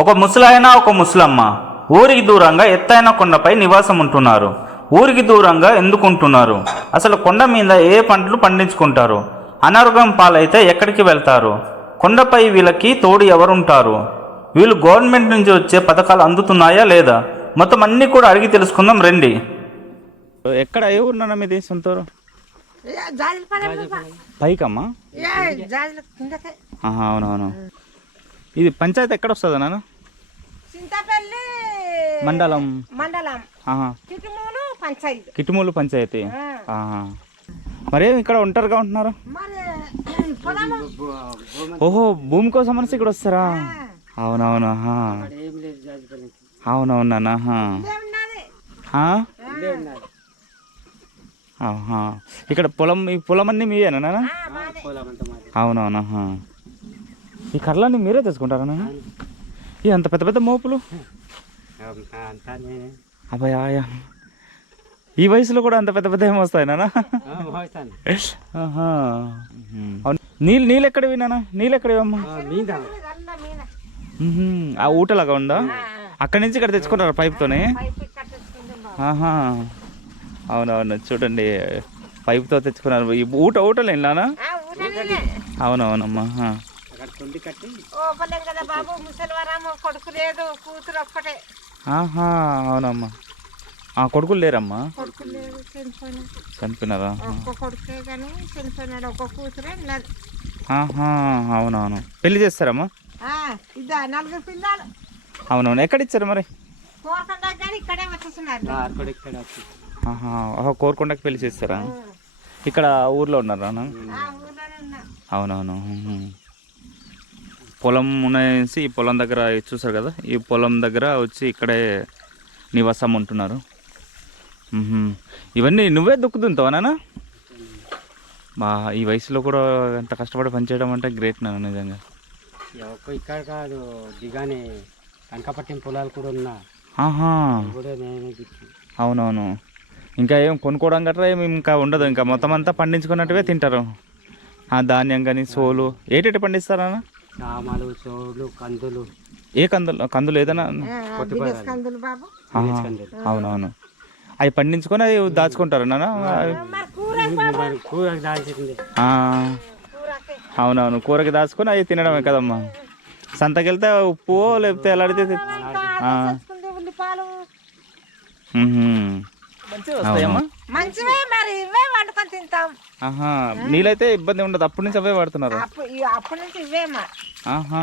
ఒక ముసలాయన ఒక ముసలమ్మ. ఊరికి దూరంగా ఎత్తైన కొండపై నివాసం ఉంటున్నారు ఊరికి దూరంగా ఎందుకు ఉంటున్నారు అసలు కొండ మీద ఏ పంటలు పండించుకుంటారు? అనారోగ్యం పాలైతే ఎక్కడికి వెళ్తారు? కొండపై వీళ్ళకి తోడు ఎవరుంటారు? వీళ్ళు గవర్నమెంట్ నుంచి వచ్చే పథకాలు అందుతున్నాయా లేదా? మొత్తం అన్నీ కూడా అడిగి తెలుసుకుందాం రండి. ఎక్కడ? ఏ ఊరున్నా మీది సొంతూరు. పైకమ్మా? అవునవును. ఇది పంచాయతీ ఎక్కడ వస్తుంది నాన్న చింతపల్లి మండలం. మండలం. చిట్టుమూలు పంచాయతీ. కిటుమూలు పంచాయతీ. మరేం ఇక్కడ ఒంటరిగా ఉంటున్నారు? ఓహో భూమి కోసం అనేసి ఇక్కడ వస్తారా? అవునవును. అవునవును. ఇక్కడ పొలం ఈ పొలం అన్నీ మీయేనా. అవునవును. ఈ కర్రలన్నీ మీరే తెచ్చుకుంటారా నాన్న ఇది అంత పెద్ద పెద్ద మోపులు? అబ్బాయి ఈ వయసులో కూడా అంత పెద్ద పెద్ద ఏమి వస్తాయి. అవును. నీళ్ళు నీళ్ళు ఎక్కడవి నాన్న నీళ్ళు ఎక్కడవి అమ్మా? అల్ల మీద మ్మ్హ్మ్. ఆ ఊటలాగా ఉందా? అక్కడి నుంచి ఇక్కడ తెచ్చుకుంటారు పైప్తోనే? ఆహా. అవునవును చూడండి. పైప్తో తెచ్చుకున్నారు. ఈ ఊట ఊటలేం నాన్న ఆ, ఊరనే. అవునవునమ్మా ఆ. ఓ పల్లెం కదా బాబు ముసలివారము కొడుకు లేదు కూతురు ఒక్కటే. ఆహా అవునమ్మా. ఆ కొడుకులు లేరమ్మా? కొడుకు లేదు చనిపోయినా చనిపోయినారా? ఒక్క కొడుకే కానీ చనిపోయినాడు ఒక్క కూతురే ఉన్నది. ఆహా అవునవును. పెళ్ళి చేస్తారమ్మా? ఆ, ఇద్దా నలుగురు పిల్లలు. అవునవును. ఎక్కడ ఇచ్చారు మరి? కోరకండ కానీ ఇక్కడే వచ్చేస్తున్నారు. ఆహా ఓహో కోరుకొండకి పెళ్ళి చేస్తారా? ఇక్కడ ఊర్లో ఉన్నారా నాన్న? ఆ ఊర్లోనే ఉన్నా. అవునవును. పొలం ఉన్నసి ఈ పొలం దగ్గర చూసారు కదా? ఈ పొలం దగ్గర వచ్చి ఇక్కడే నివాసం ఉంటున్నారు. ఇవన్నీ నువ్వే దుక్కుతుంటావా నాన్న? మా ఈ వయసులో కూడా ఎంత కష్టపడి పనిచేయడం అంటే గ్రేట్ నాన్న నిజంగా. ఇక్కడ కాదు దిగానే కనకపట్టిన పొలాలు కూడా ఉన్నా. అవునవును. ఇంకా ఏం కొనుక్కోవడం గట్రా ఏమి ఇంకా ఉండదు ఇంకా మొత్తం అంతా పండించుకున్నట్టువే తింటారు. ఆ ధాన్యం కానీ సోలు ఏటేటి పండిస్తారా సామాలు చోళ్ళు కందులు. ఏ కందులు? కందులు ఏదైనా కందులు బాబు. అవునవును. అవి పండించుకొని అవి దాచుకుంటారు నాన్న? మరి కూర మరి కూర దాల్చింది. ఆ, కూరకి అవునవును కూరకి దాచుకొని అవి తినడమే కదమ్మా. సంతకెళ్తే ఉప్పు లేకపోతే ఎలా అడిగితే తె- ఆ, చేసుకుంటే ఉల్లిపాలు మంచిగా వస్తాయమ్మా. మంచివే మరి ఇవే వండుకొని తింటాం. ఆహా నీళ్ళైతే ఇబ్బంది ఉండదు. అప్పటి నుంచి అవే వాడుతున్నారు? అప్పటి నుంచి ఇవే మా. ఆహా.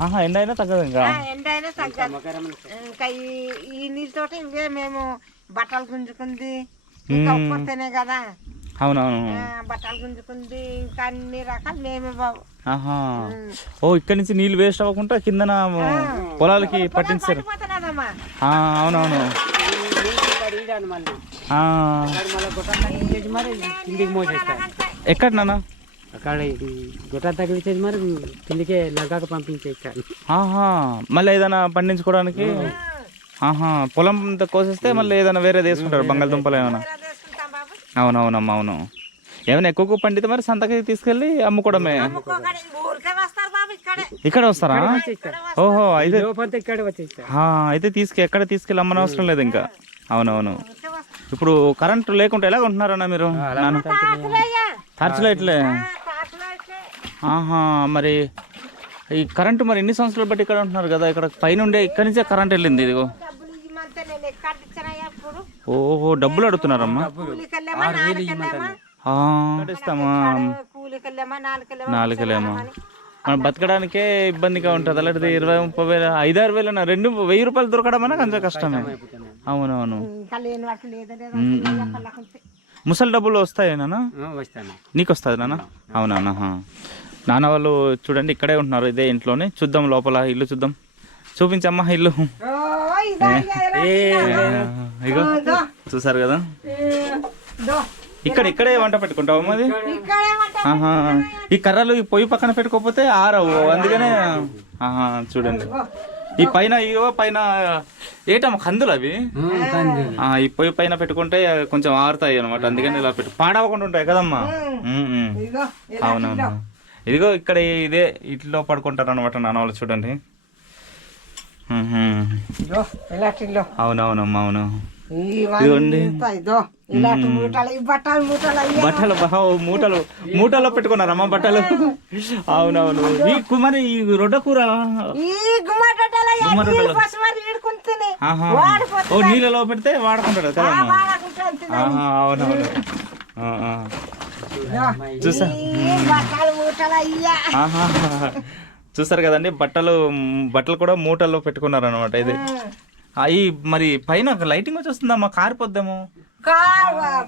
ఆహా ఎండ అయినా తగ్గదు ఇంకా? ఆ, ఎండైనా తగ్గదు. ఇంకా ఈ ఈ నీళ్ళతోటి ఇవే మేము బట్టలు గుంజుకుంది. ఇంకా ఉప్పొస్తేనే కదా. అవునవును. బట్టలు గుంజుకుంది. ఇంకా అన్ని రకాలు మేమే బాబు. ఆహా. ఓ ఇక్కడి నుంచి నీళ్ళు వేస్ట్ అవ్వకుండా కిందన పొలాలకి పట్టించారు. అవునవును మళ్ళీ ఆ, మళ్ళీ గొట్ట తగిలించేసి మరి కిందికి మోసేస్తారు ఎక్కడ నాన్న? అక్కడ గొట్ట తగిలించేసి మరి కిందికే నగ్గాక పంపించేస్తారు ఆహా మళ్ళీ ఏదైనా పండించుకోవడానికి? ఆహా పొలం అంతా కోసేస్తే మళ్ళీ ఏదైనా వేరేది వేసుకుంటారు బంగాళదుంపలు ఏమైనా? అవునవునమ్మా అవును. ఏమైనా ఎక్కువ పండితే మరి సంతకి తీసుకెళ్ళి అమ్ముకోవడమే? ఒక్కొక్కడి ఊరికే వస్తారు బాబు ఇక్కడే. వస్తారా? ఓహో అయితే అయితే తీసుకు ఎక్కడ తీసుకెళ్ళి అమ్మనవసరం లేదు ఇంకా. అవునవును. ఇప్పుడు కరెంటు లేకుంటే ఎలా ఉంటున్నారన్నా మీరు? తాకులు అయితే. ఆహా మరి ఈ కరెంటు మరి ఎన్ని సంవత్సరాలు బట్టి ఇక్కడ ఉంటున్నారు కదా? ఇక్కడ పైన ఉండే ఇక్కడి నుంచే కరెంట్ వెళ్ళింది ఇదిగో. ఓహో డబ్బులు అడుగుతున్నారమ్మా. ఇస్తామా నాలుగులేమో మనం బతకడానికే ఇబ్బందిగా ఉంటుంది. అలాంటిది ఇరవై ముప్పై వేలు ఐదారు వేలు రెండు వెయ్యి రూపాయలు దొరకడం అన్న కొంచెం కష్టమే. అవునవును. ముసలి డబ్బులు వస్తాయి నాన్న వస్తాను నీకు వస్తుంది నాన్న అవునా ఆహా. నాన్న వాళ్ళు చూడండి ఇక్కడే ఉంటున్నారు ఇదే ఇంట్లోనే. చూద్దాం లోపల ఇల్లు చూద్దాం. చూపించమ్మా ఇల్లు. ఆ, ఇగో. చూసారు కదా? ఇక్కడ ఇక్కడే వంట పెట్టుకుంటావు మరి ఆహా. ఈ కర్రలు ఈ పొయ్యి పక్కన పెట్టుకోకపోతే ఆరవు అందుకనే ఆహా చూడండి. ఈ పైన ఇగో పైన ఏటమ్మ కందులు అవి? ఆ, ఈ పొయ్యి పైన పెట్టుకుంటే కొంచెం ఆరుతాయి అనమాట అందుకని ఇలా పెట్టు. పాడవకుండా ఉంటాయి కదమ్మా. అవునవును. ఇదిగో. ఇక్కడ ఇదే ఇట్లో పడుకుంటారు అనమాట నాన్న వాళ్ళు చూడండి అవునవునమ్మా అవును. బట్టలు మూటలు మూటలు. పెట్టుకున్నారమ్మా బట్టలు? అవునవును. ఈ కుమారి ఈ రొడ్డ కూర? ఓ నీళ్ళలో పెడితే వాడుకుంటాడు ఆహా, అవునవును. చూసా. చూసారు కదండి బట్టలు బట్టలు కూడా మూటల్లో పెట్టుకున్నారు అనమాట ఇది అవి మరి పైన లైటింగ్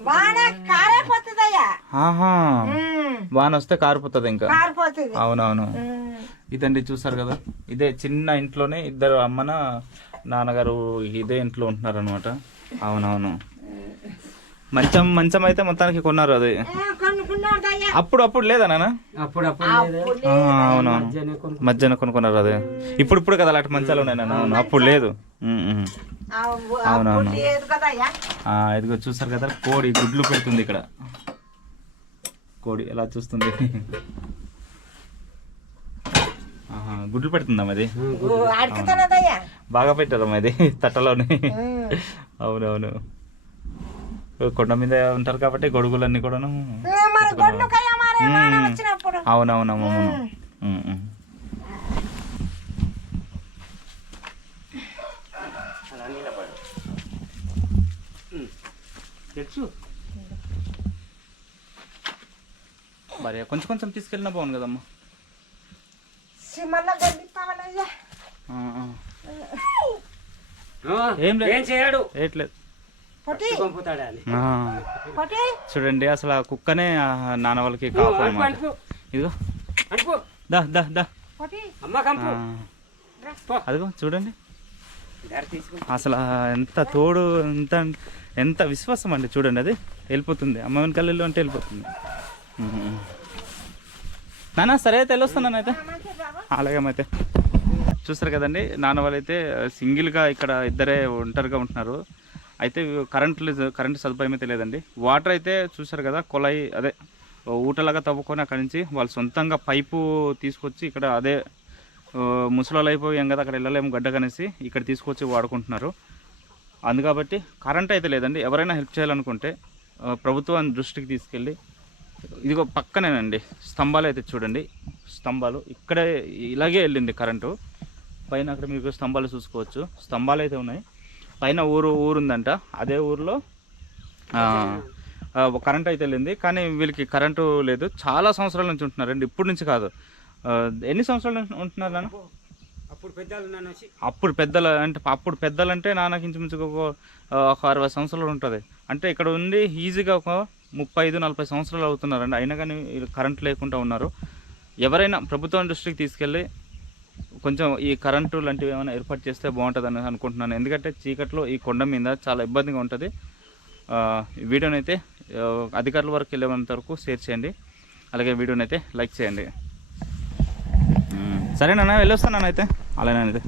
బాగా కారైపోతుందయ్యా ఆహా. ఉమ్, వాన వస్తే కారిపోతుంది ఇంకా. అవునవును. ఇదండి చూసారు కదా. ఇదే చిన్న ఇంట్లోనే ఇద్దరు అమ్మన నాన్నగారు ఇదే ఇంట్లో ఉంటున్నారు అనమాట అవునవును. మంచం మంచం అయితే మొత్తానికి కొన్నారు అది. అప్పుడు అప్పుడు లేదా నాన్న? అవునవును. మధ్యాహ్నం కొనుక్కో- మధ్యాహ్నం కొనుక్కున్నారు అదే. ఇప్పుడు ఇప్పుడు కదా అలాంటి మంచాలు ఉన్నాయి నాన్న. అవును అప్పుడు లేదు. అవునవును. ఇదిగో చూసారు కదా కోడి గుడ్లు పెడుతుంది ఇక్కడ. కోడి ఎలా చూస్తుంది? గుడ్లు పెడుతుందా అడుగుతున్నదయ్యా బాగా పెట్టారమ్మా ఇది తట్టలోనే. అవునవును. కొండ మీద ఉంటారు కాబట్టి గొడుగులన్నీ కూడాను ఏ, మరి గొడ్డుకయ్యా మరి? వాన వచ్చినప్పుడు. అవునవునమ్మా తెలుసు మరి కొంచెం కొంచెం తీసుకెళ్ళినా బాగుంది కదమ్మా. ఏం లేదు. ఏం చేయడు? ఏట్లేదు పొట్టి. పంపుతాడా అని ఆ. పొట్టి. చూడండి అసలు ఆ కుక్కనే నాన్న వాళ్ళకి కాపు ఇదిగో. అనుపు దా దా దా. పొట్టి. అమ్మ కంపు. ఆ. పో. అదిగో చూడండి. అసలు ఎంత తోడు ఎంత ఎంత విశ్వాసం అండి చూడండి అది. వెళ్ళిపోతుంది. అమ్మ వెనకాలలో అంటే వెళ్ళిపోతుంది. నానా సరే అయితే వెళ్ళొస్తాను అయితే. అలాగే అయితే. చూస్తారు కదండి నాన్న వాళ్ళైతే సింగిల్గా ఇక్కడ ఇద్దరే ఒంటరిగా ఉంటున్నారు. అయితే కరెంట్ లేదు కరెంట్ సదుపాయం అయితే లేదండి. వాటర్ అయితే చూసారు కదా కొలాయి అదే ఊటలాగా తవ్వుకొని అక్కడి నుంచి వాళ్ళు సొంతంగా పైపు తీసుకొచ్చి ఇక్కడ అదే ముసలాలు అయిపోయాం కదా అక్కడ వెళ్ళలేము గడ్డ కనేసి ఇక్కడ తీసుకొచ్చి వాడుకుంటున్నారు. అందు కాబట్టి కరెంట్ అయితే లేదండి. ఎవరైనా హెల్ప్ చేయాలనుకుంటే ప్రభుత్వాన్ని దృష్టికి తీసుకెళ్ళి ఇదిగో పక్కనేనండి. స్తంభాలు అయితే చూడండి. స్తంభాలు. ఇక్కడే ఇలాగే వెళ్ళింది కరెంటు పైన అక్కడ మీకు స్తంభాలు చూసుకోవచ్చు. స్తంభాలు అయితే ఉన్నాయి. పైన ఊరు ఊరుందంట. అదే ఊరిలో కరెంట్ అయితే వెళ్ళింది. కానీ వీళ్ళకి కరెంటు లేదు. చాలా సంవత్సరాల నుంచి ఉంటున్నారండి. ఇప్పటి నుంచి కాదు. ఎన్ని సంవత్సరాల నుంచి ఉంటున్నారు నాన్న? అప్పుడు పెద్దలు అంటే అప్పుడు పెద్దలు అంటే నాన్నకి ఇంచుమించుగా ఒక ఒక అరవై సంవత్సరాలు ఉంటుంది. అంటే ఇక్కడ ఉండి ఈజీగా ఒక ముప్పై ఐదు నలభై సంవత్సరాలు అవుతున్నారండి. అయినా కానీ కరెంట్ లేకుండా ఉన్నారు. ఎవరైనా ప్రభుత్వం దృష్టికి తీసుకెళ్ళి కొంచెం ఈ కరెంటు లాంటివి ఏమైనా ఏర్పాటు చేస్తే బాగుంటుందని అనుకుంటున్నాను. ఎందుకంటే చీకట్లో ఈ కొండ మీద చాలా ఇబ్బందిగా ఉంటుంది. వీడియోనైతే వీడియోని అయితే అధికారుల వరకు వెళ్ళేంత వరకు షేర్ చేయండి. అలాగే వీడియోనైతే లైక్ చేయండి. సరేనన్నా సరేనా వెళ్ళొస్తాను అయితే. అలానే అయితే